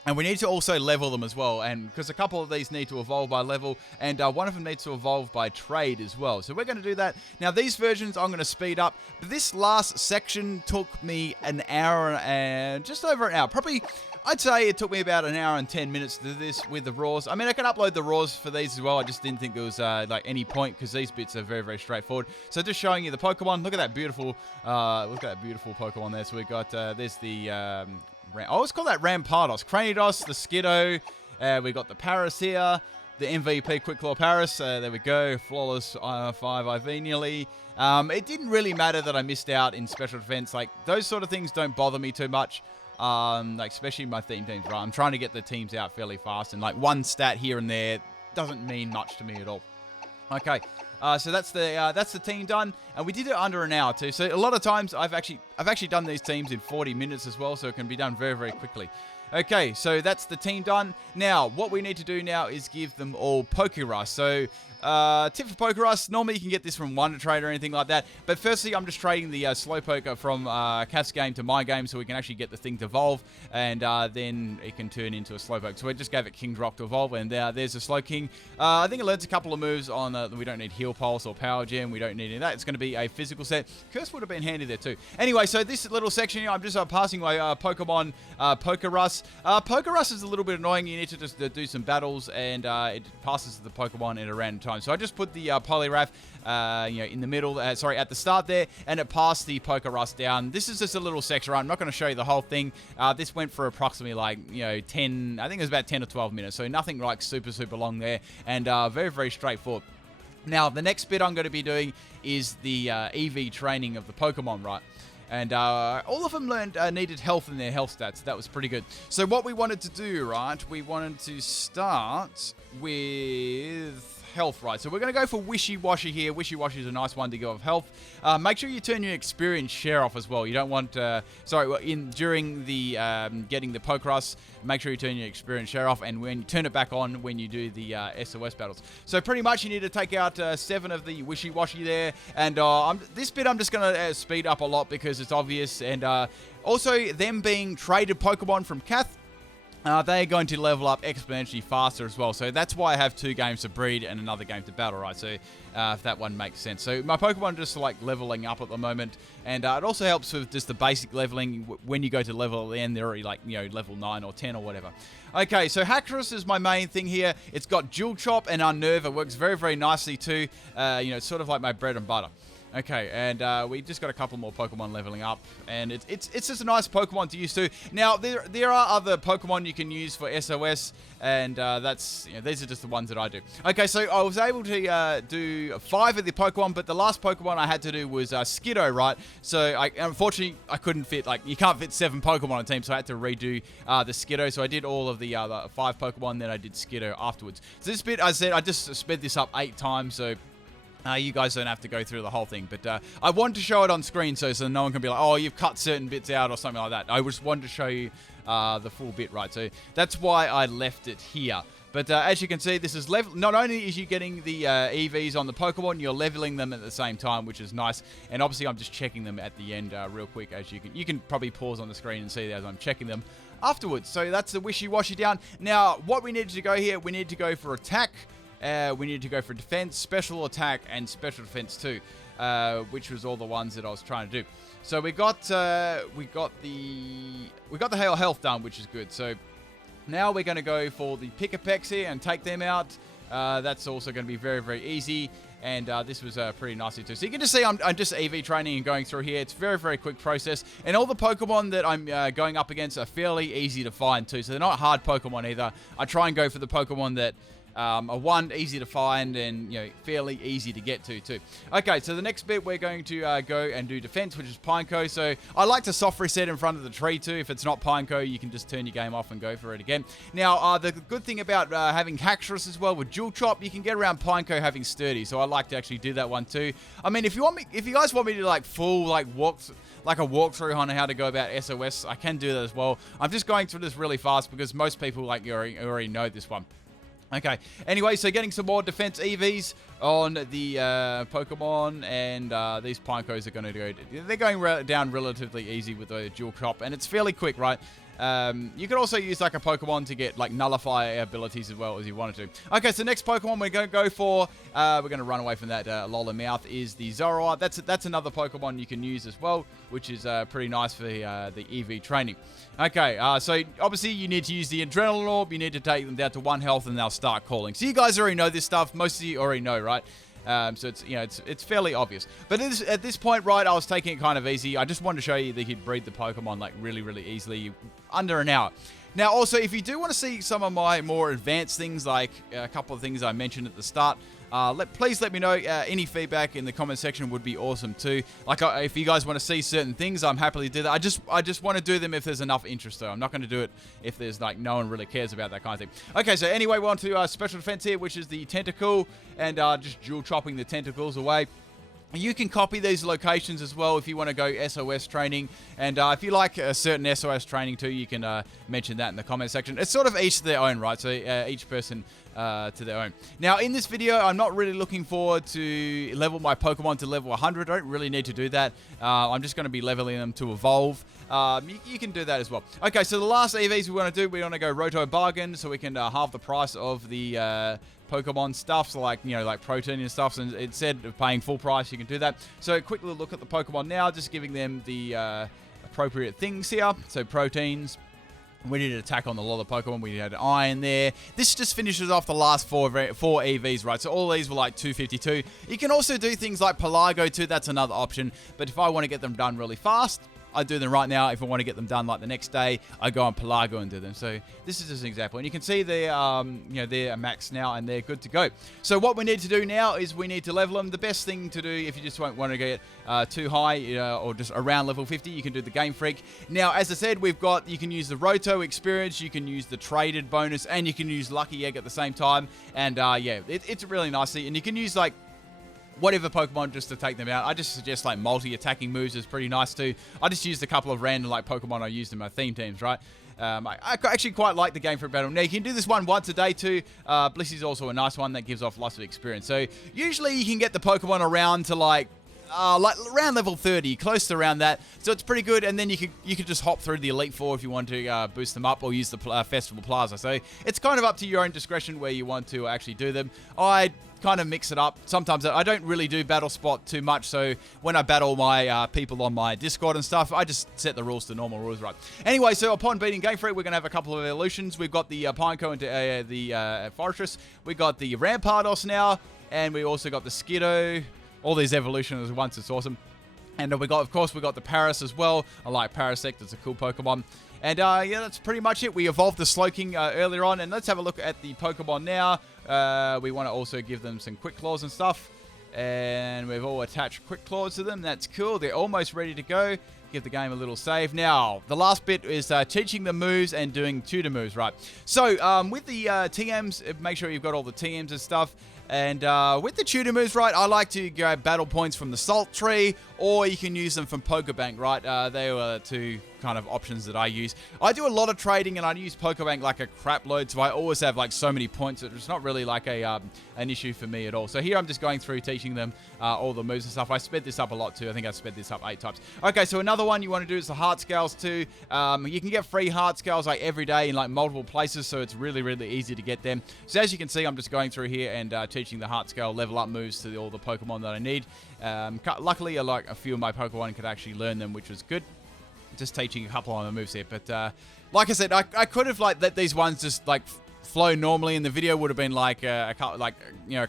And we need to also level them as well, and because a couple of these need to evolve by level, and one of them needs to evolve by trade as well. So we're going to do that. Now, these versions I'm going to speed up, but this last section took me an hour and just over an hour. Probably, I'd say it took me about an hour and 10 minutes to do this with the raws. I mean, I can upload the raws for these as well. I just didn't think there was like any point because these bits are very, very straightforward. So just showing you the Pokemon. Look at that beautiful, Pokemon there. So we got there's the I always call that Rampardos, Cranidos, the Skiddo. We got the Paris here, the MVP Quick Claw Paris. There we go, flawless 5 IV nearly. It didn't really matter that I missed out in special defense. Like, those sort of things don't bother me too much. Like, especially my theme teams, right? I'm trying to get the teams out fairly fast, and like one stat here and there doesn't mean much to me at all. Okay, so that's the team done, and we did it under an hour too. So a lot of times I've actually done these teams in 40 minutes as well, so it can be done very, very quickly. Okay, so that's the team done. Now, what we need to do now is give them all Pokerus. So, tip for Pokerus, normally you can get this from Wonder Trade or anything like that. But firstly, I'm just trading the Slowpoke from Kath's game to my game so we can actually get the thing to evolve. And then it can turn into a Slowpoke. So we just gave it King's Rock to evolve. And there's a Slowking. I think it learns a couple of moves on, we don't need Heal Pulse or Power Gem. We don't need any of that. It's going to be a physical set. Curse would have been handy there too. Anyway, so this little section here, I'm just passing my Pokemon Pokerus. Pokerus is a little bit annoying. You need to just do some battles, and it passes to the Pokemon at a random time. So I just put the Poliwrath, in the middle, at the start there, and it passed the Pokerus down. This is just a little section, right? I'm not going to show you the whole thing. This went for approximately 10, I think it was about 10 or 12 minutes. So nothing like super, super long there, and very, very straightforward. Now, the next bit I'm going to be doing is the EV training of the Pokemon, right? And all of them needed health in their health stats. That was pretty good. So what we wanted to do, right, we wanted to start with health, right? So we're going to go for Wishy-Washy here. Wishy-Washy is a nice one to go of health. Make sure you turn your experience share off as well. You don't want, during the getting the Pokros, make sure you turn your experience share off, and when you turn it back on when you do the SOS battles. So pretty much you need to take out 7 of the Wishy-Washy there, and this bit I'm just going to speed up a lot because it's obvious, and also them being traded Pokemon from Kath, they are going to level up exponentially faster as well. So that's why I have 2 games to breed and another game to battle, right? So if that one makes sense. So my Pokemon are just like leveling up at the moment. And it also helps with just the basic leveling. When you go to level at the end, they're already like, level 9 or 10 or whatever. Okay, so Hackros is my main thing here. It's got Dual Chop and Unnerve. It works very, very nicely too. It's sort of like my bread and butter. Okay, and we just got a couple more Pokemon leveling up, and it's just a nice Pokemon to use too. Now there are other Pokemon you can use for SOS, and these are just the ones that I do. Okay, so I was able to do 5 of the Pokemon, but the last Pokemon I had to do was Skiddo, right? So unfortunately I couldn't fit, you can't fit 7 Pokemon on a team, so I had to redo the Skiddo. So I did all of the 5 Pokemon, then I did Skiddo afterwards. So this bit I said I just sped this up 8 times, so you guys don't have to go through the whole thing, but I want to show it on screen so no one can be like, oh, you've cut certain bits out or something like that. I just wanted to show you the full bit, right? So that's why I left it here. But as you can see, this is not only is you getting the EVs on the Pokemon, you're leveling them at the same time, which is nice. And obviously, I'm just checking them at the end real quick, as you can probably pause on the screen and see as I'm checking them afterwards. So that's the Wishy-Washy down. Now, what we need to go here, we need to go for attack. We need to go for defense, special attack, and special defense too, which was all the ones that I was trying to do. So we got the Hail Health done, which is good. So now we're going to go for the Pick-a-Pecks here and take them out. That's also going to be very, very easy. And this was pretty nicely too. So you can just see I'm just EV training and going through here. It's a very, very quick process. And all the Pokemon that I'm going up against are fairly easy to find too. So they're not hard Pokemon either. I try and go for the Pokemon that are easy to find and fairly easy to get to too. Okay, so the next bit we're going to go and do defense, which is Pineco. So I like to soft reset in front of the tree too. If it's not Pineco, you can just turn your game off and go for it again. Now the good thing about having Hackros as well with Dual Chop, you can get around Pineco having Sturdy. So I like to actually do that one too. I mean, if you guys want me to a walkthrough on how to go about SOS, I can do that as well. I'm just going through this really fast because most people already know this one. Okay, anyway, so getting some more defense EVs on the Pokemon, and these Pinecos are going to go, they're going down relatively easy with the Dual Chop, and it's fairly quick, right? You could also use a Pokemon to get nullify abilities as well as you wanted to. Okay, so next Pokemon we're going to go for, we're going to run away from that Lolamouth, is the Zoroark. That's another Pokemon you can use as well, which is pretty nice for the EV training. Okay, so obviously you need to use the Adrenaline Orb. You need to take them down to 1 health and they'll start calling. So you guys already know this stuff. Most of you already know, right? So it's fairly obvious. But at this point, right, I was taking it kind of easy. I just wanted to show you that you could breed the Pokemon really, really easily, under an hour. Now, also, if you do want to see some of my more advanced things, like a couple of things I mentioned at the start, please let me know. Any feedback in the comment section would be awesome too. If you guys want to see certain things, I'm happy to do that. I just want to do them if there's enough interest though. I'm not going to do it if there's no one really cares about that kind of thing. Okay, so anyway, we're on to special defense here, which is the Tentacle, and just dual chopping the tentacles away. You can copy these locations as well if you want to go SOS training. And if you like a certain SOS training too, you can mention that in the comment section. It's sort of each to their own, right? So each person to their own. Now, in this video, I'm not really looking forward to level my Pokemon to level 100. I don't really need to do that. I'm just going to be leveling them to evolve. You can do that as well. Okay, so the last EVs we want to do, we want to go Roto Bargain, so we can halve the price of the Pokemon stuff, so like protein and stuff. So instead of paying full price, you can do that. So quick little look at the Pokemon now, just giving them the appropriate things here. So proteins. We did an attack on a lot of Pokemon. We had iron there. This just finishes off the last four EVs, right? So all these were like 252. You can also do things like Pelago too. That's another option. But if I want to get them done really fast, I do them right now. If I want to get them done like the next day, I go on Pelago and do them. So this is just an example. And you can see they're, they're maxed now and they're good to go. So what we need to do now is we need to level them. The best thing to do if you just won't want to get too high or just around level 50, you can do the Game Freak. Now, as I said, you can use the Roto experience, you can use the traded bonus, and you can use Lucky Egg at the same time. And it's really nicely. And you can use like whatever Pokemon just to take them out. I just suggest like multi-attacking moves is pretty nice too. I just used a couple of random like Pokemon I used in my theme teams, right? I actually quite like the Game Freak battle. Now, you can do this one once a day too. Blissey's also a nice one that gives off lots of experience. So usually you can get the Pokemon around to like around level 30, close to around that. So it's pretty good. And then you could just hop through the Elite Four if you want to boost them up, or use the Festival Plaza. So it's kind of up to your own discretion where you want to actually do them. I kind of mix it up. Sometimes I don't really do battle spot too much, so when I battle my people on my Discord and stuff, I just set the rules to normal rules, right? Anyway, so upon beating Game Freak, we're going to have a couple of evolutions. We've got the Pineco into the Fortress. We got the Rampardos now, and we also got the Skiddo. All these evolutions at once, it's awesome. And we got the Paras as well. I like Parasect, it's a cool Pokemon. And that's pretty much it. We evolved the Slowking earlier on, and let's have a look at the Pokemon now. We want to also give them some Quick Claws and stuff. And we've all attached Quick Claws to them. That's cool. They're almost ready to go. Give the game a little save. Now, the last bit is teaching them moves and doing tutor moves, right? So, with the TMs, make sure you've got all the TMs and stuff. And with the tutor moves, right, I like to grab battle points from the Salt Tree, or you can use them from Pokebank, right? They were the two kind of options that I use. I do a lot of trading, and I use Pokebank like a crap load, so I always have like so many points. It's not really like an issue for me at all. So here I'm just going through teaching them all the moves and stuff. I sped this up a lot too. I think I sped this up 8 times. Okay, so another one you want to do is the heart scales too. You can get free heart scales like every day in like multiple places, so it's really, really easy to get them. So as you can see, I'm just going through here and teaching the heart scale level up moves to all the Pokemon that I need. Luckily, a few of my Pokemon could actually learn them, which was good. Just teaching a couple of the moves here, but like I said, I could have like let these ones just like flow normally, and the video would have been like a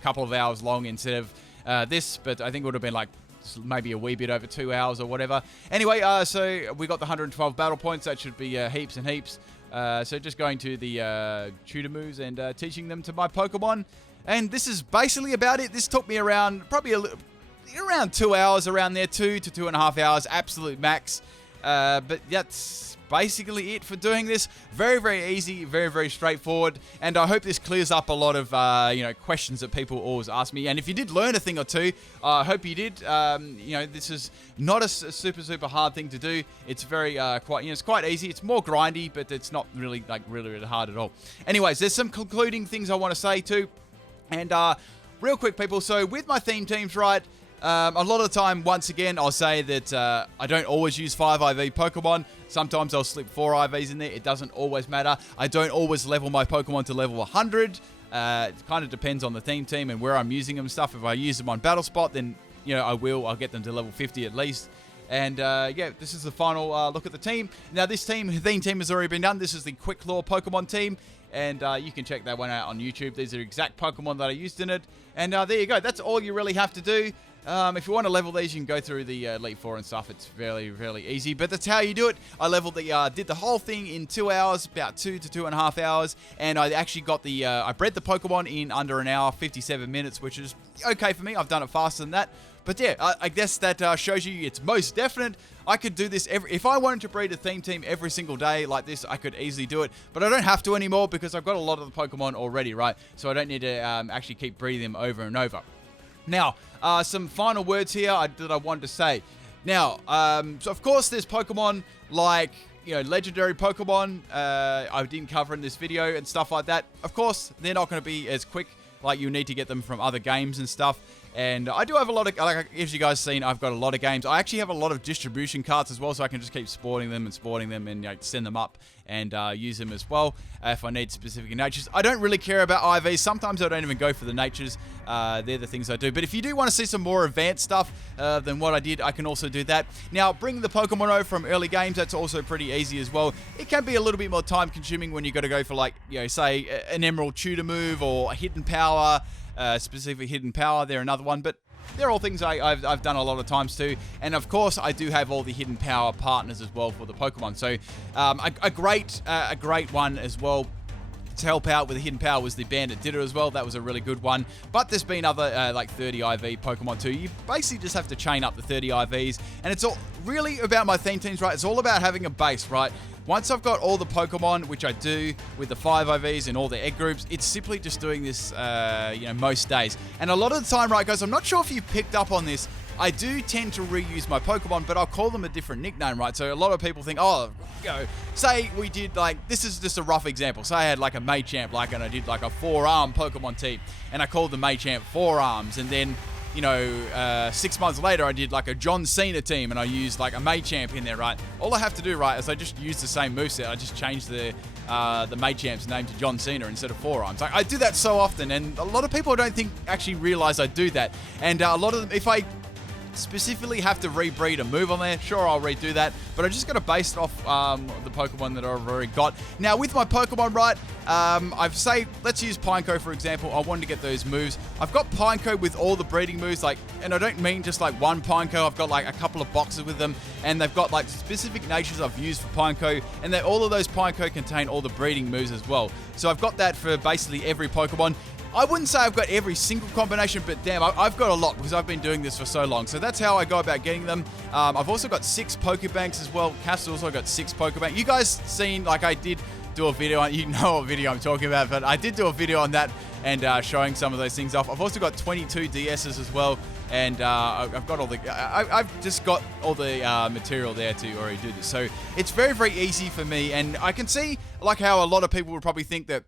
couple of hours long instead of this. But I think it would have been like maybe a wee bit over 2 hours or whatever. Anyway, so we got the 112 battle points. That should be heaps and heaps. So just going to the tutor moves and teaching them to my Pokemon, and this is basically about it. This took me around probably around 2 hours, around there, 2 to 2.5 hours, absolute max. But that's basically it for doing this. Very, very easy, very, very straightforward. And I hope this clears up a lot of, questions that people always ask me. And if you did learn a thing or two, I hope you did. This is not a super, super hard thing to do. It's very, it's quite easy. It's more grindy, but it's not really, really, really hard at all. Anyways, there's some concluding things I want to say too. And, real quick, people. So with my theme teams, right, a lot of the time, once again, I'll say that I don't always use 5 IV Pokemon. Sometimes I'll slip 4 IVs in there. It doesn't always matter. I don't always level my Pokemon to level 100. It kind of depends on the theme team and where I'm using them and stuff. If I use them on Battle Spot, then, I'll get them to level 50 at least. And, this is the final look at the team. Now, this theme team has already been done. This is the Quick Claw Pokemon team. And you can check that one out on YouTube. These are exact Pokemon that I used in it. And there you go. That's all you really have to do. If you want to level these, you can go through the Elite Four and stuff. It's fairly, fairly easy, but that's how you do it. I leveled did the whole thing in 2 hours, about 2 to 2.5 hours, and I actually got I bred the Pokemon in under an hour, 57 minutes, which is okay for me. I've done it faster than that. But yeah, I guess that shows you it's most definite. I could do this if I wanted to breed a theme team every single day like this, I could easily do it. But I don't have to anymore because I've got a lot of the Pokemon already, right? So I don't need to actually keep breeding them over and over. Now, some final words here that I wanted to say. Now, so of course there's Pokemon like, legendary Pokemon I didn't cover in this video and stuff like that. Of course, they're not going to be as quick. Like, you need to get them from other games and stuff. And I do have a lot of, as you guys seen, I've got a lot of games. I actually have a lot of distribution carts as well, so I can just keep sporting them and send them up and use them as well if I need specific natures. I don't really care about IVs. Sometimes I don't even go for the natures. They're the things I do. But if you do want to see some more advanced stuff than what I did, I can also do that. Now, bring the Pokemon over from early games. That's also pretty easy as well. It can be a little bit more time consuming when you got to go for say an Emerald Tutor move or a Hidden Power. Specifically Hidden Power, they're another one, but they're all things I've done a lot of times too. And of course, I do have all the hidden power partners as well for the Pokemon. So a great one as well to help out with the hidden power was the Bandit Ditto as well. That was a really good one. But there's been other like 30 IV Pokemon too. You basically just have to chain up the 30 IVs, and it's all really about my theme teams, right? It's all about having a base, right? Once I've got all the Pokemon, which I do with the 5 IVs and all the egg groups, it's simply just doing this, most days. And a lot of the time, right, guys, I'm not sure if you picked up on this, I do tend to reuse my Pokemon, but I'll call them a different nickname, right? So a lot of people think, oh, say we did like, this is just a rough example. Say I had like a Machamp, and I did like a 4-arm Pokemon team, and I called the Machamp 4 Arms, and then 6 months later, I did like a John Cena team, and I used like a Machamp in there, right? All I have to do, right, is I just use the same moveset. I just change the Machamp's name to John Cena instead of 4 Arms. Like, I do that so often, and a lot of people I don't actually realize I do that. And a lot of them, if I specifically have to rebreed a move on there, sure, I'll redo that, but I just got to base it off the Pokemon that I've already got. Now, with my Pokemon, right, let's use Pineco, for example. I wanted to get those moves. I've got Pineco with all the breeding moves, and I don't mean just like one Pineco. I've got like a couple of boxes with them, and they've got like specific natures I've used for Pineco, and all of those Pineco contain all the breeding moves as well. So I've got that for basically every Pokemon. I wouldn't say I've got every single combination, but damn, I've got a lot because I've been doing this for so long. So that's how I go about getting them. I've also got 6 Pokebanks as well. Cass also got 6 Pokebanks. You guys seen, like I did do a video on, you know what video I'm talking about, but I did do a video on that and showing some of those things off. I've also got 22 DSs as well, and I've got all the, I've just got all the material there to already do this. So it's very, very easy for me, and I can see like how a lot of people would probably think that,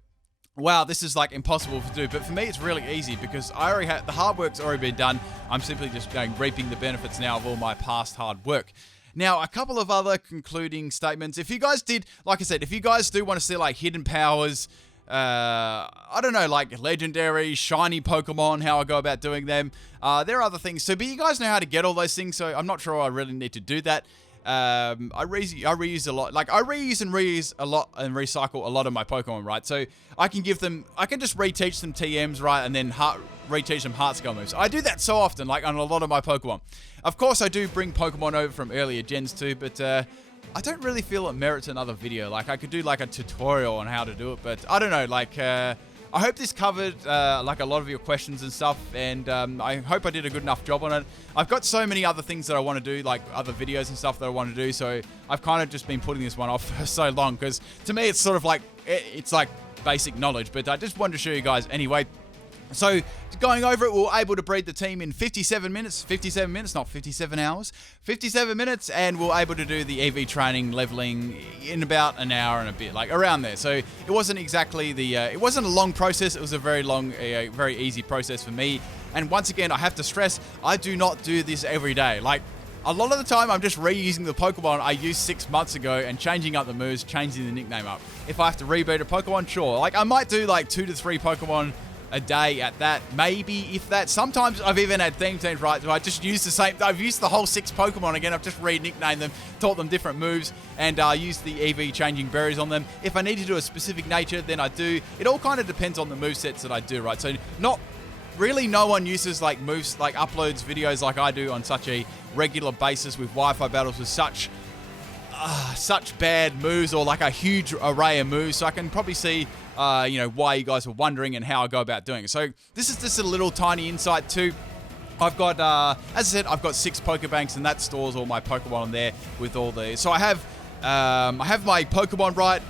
wow, this is like impossible to do, but for me it's really easy because I already have the hard work's already been done. I'm simply just reaping the benefits now of all my past hard work. Now, a couple of other concluding statements. If you guys did, like I said, if you guys do want to see like hidden powers, I don't know, like legendary, shiny Pokemon, how I go about doing them, there are other things too, but you guys know how to get all those things, so I'm not sure I really need to do that. I reuse a lot. Like, I reuse and reuse a lot and recycle a lot of my Pokemon, right? So I can just reteach them TMs, right? And then reteach them Heart Skull moves. I do that so often, like on a lot of my Pokemon. Of course, I do bring Pokemon over from earlier gens too, but I don't really feel it merits another video. Like, I could do like a tutorial on how to do it, but I don't know, like, I hope this covered like a lot of your questions and stuff, and I hope I did a good enough job on it. I've got so many other things that I want to do, like other videos and stuff that I want to do, so I've kind of just been putting this one off for so long, because to me it's sort of like, it's like basic knowledge, but I just wanted to show you guys anyway. So, going over it, we were able to breed the team in 57 minutes, not 57 hours, 57 minutes, and we were able to do the EV training leveling in about an hour and a bit, like around there. So, it wasn't exactly it wasn't a long process, it was a very long, very easy process for me. And once again, I have to stress, I do not do this every day. Like, a lot of the time, I'm just reusing the Pokemon I used 6 months ago and changing up the moves, changing the nickname up. If I have to rebreed a Pokemon, sure. Like, I might do like 2 to 3 Pokemon a day at that, maybe, if that. Sometimes I've even had theme teams, right, so I just use I've used the whole 6 Pokemon again, I've just re-nicknamed them, taught them different moves, and used the EV changing berries on them. If I need to do a specific nature, then I do. It all kind of depends on the movesets that I do, right? So not really, no one uses like moves, like uploads videos like I do on such a regular basis with Wi-Fi battles with such bad moves, or like a huge array of moves. So I can probably see why you guys were wondering and how I go about doing it. So this is just a little tiny insight too. I've got, as I said, I've got 6 Pokebanks, and that stores all my Pokemon on there with all the. So I have my Pokemon, right?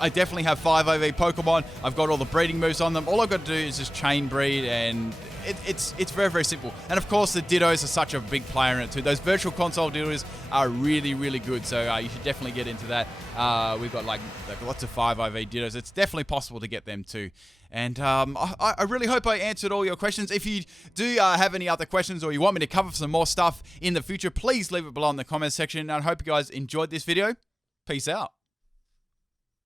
I definitely have 5 OV Pokemon. I've got all the breeding moves on them. All I've got to do is just chain breed, and it's very, very simple. And of course, the Dittos are such a big player in it too. Those virtual console Dittos are really, really good. So you should definitely get into that. We've got like lots of 5 IV Dittos. It's definitely possible to get them too. And I really hope I answered all your questions. If you do have any other questions, or you want me to cover some more stuff in the future, please leave it below in the comments section. And I hope you guys enjoyed this video. Peace out.